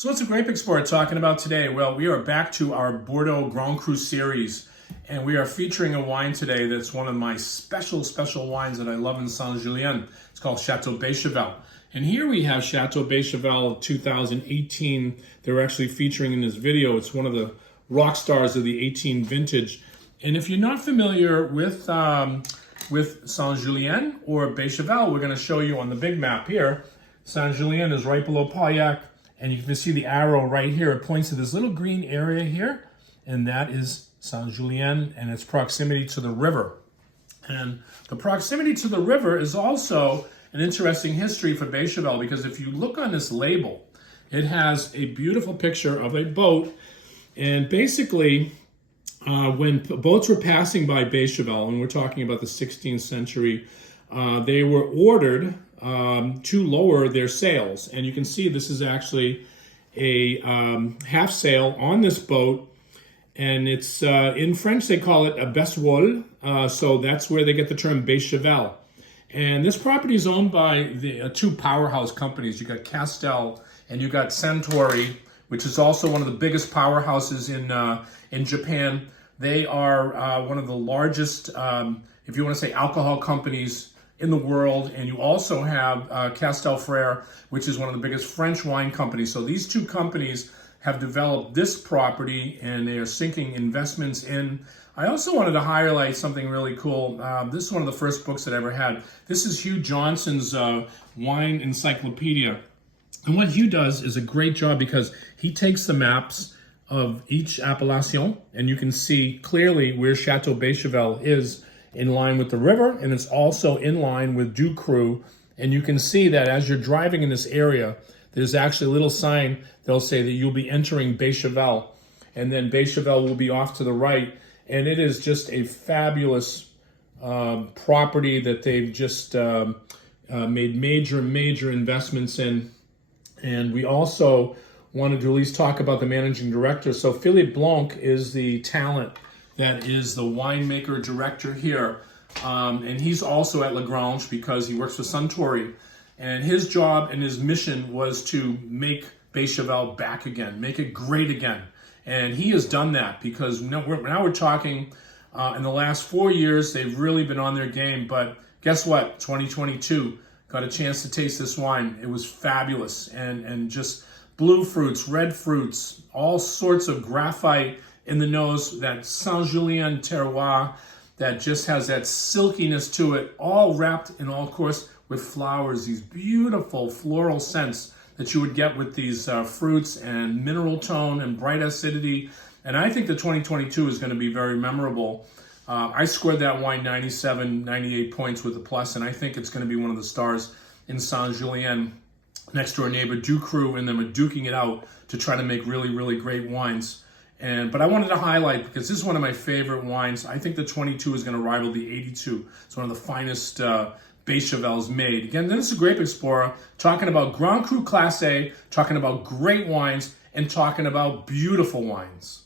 So what's a Grape Explorer talking about today? Well, we are back to our Bordeaux Grand Cru series, and we are featuring a wine today that's one of my special wines that I love in Saint-Julien. It's called Chateau Beychevelle. And here we have Chateau Beychevelle 2018. They're actually featuring in this video. It's one of the rock stars of the 18 vintage. And if you're not familiar with Saint-Julien or Beychevelle, we're going to show you on the big map here. Saint-Julien is right below Pauillac. And you can see the arrow right here. It points to this little green area here, and that is Saint-Julien and its proximity to the river. And the proximity to the river is also an interesting history for Beychevelle, because if you look on this label, it has a beautiful picture of a boat. And basically, when boats were passing by Beychevelle, and we're talking about the 16th century, they were ordered to lower their sails. And you can see this is actually a half sail on this boat, and it's in French they call it a Baisse Voile, so that's where they get the term Beychevelle. And this property is owned by the two powerhouse companies. You got Classe and you got Suntory, which is also one of the biggest powerhouses in Japan. They are one of the largest, if you want to say, alcohol companies in the world. And you also have Castel Frere, which is one of the biggest French wine companies. So these two companies have developed this property, and they are sinking investments in. I also wanted to highlight something really cool. This is one of the first books that I ever had. This is Hugh Johnson's Wine Encyclopedia. And what Hugh does is a great job, because he takes the maps of each appellation, and you can see clearly where Chateau Beychevelle is in line with the river, and it's also in line with Du Cru. And you can see that as you're driving in this area, there's actually a little sign. They'll say that you'll be entering Beychevelle, and then Beychevelle will be off to the right. And it is just a fabulous property that they've just made major investments in. And we also wanted to at least talk about the managing director. So Philippe Blanc is the talent that is the winemaker director here. And he's also at Lagrange because he works for Suntory. And his job and his mission was to make Beychevelle back again, make it great again. And he has done that, because now we're talking in the last 4 years, they've really been on their game. But guess what? 2022, got a chance to taste this wine. It was fabulous. And just blue fruits, red fruits, all sorts of graphite in the nose, that Saint-Julien terroir that just has that silkiness to it, all wrapped in, all course, with flowers, these beautiful floral scents that you would get with these fruits, and mineral tone and bright acidity. And I think the 2022 is going to be very memorable. I scored that wine 97, 98 points with a plus, and I think it's going to be one of the stars in Saint-Julien, next to our neighbor Du Cru, and them are duking it out to try to make really great wines. But I wanted to highlight, because this is one of my favorite wines. I think the 22 is going to rival the 82. It's one of the finest Beychevelles made. Again, this is a Grape Explorer, talking about Grand Cru Classe, talking about great wines, and talking about beautiful wines.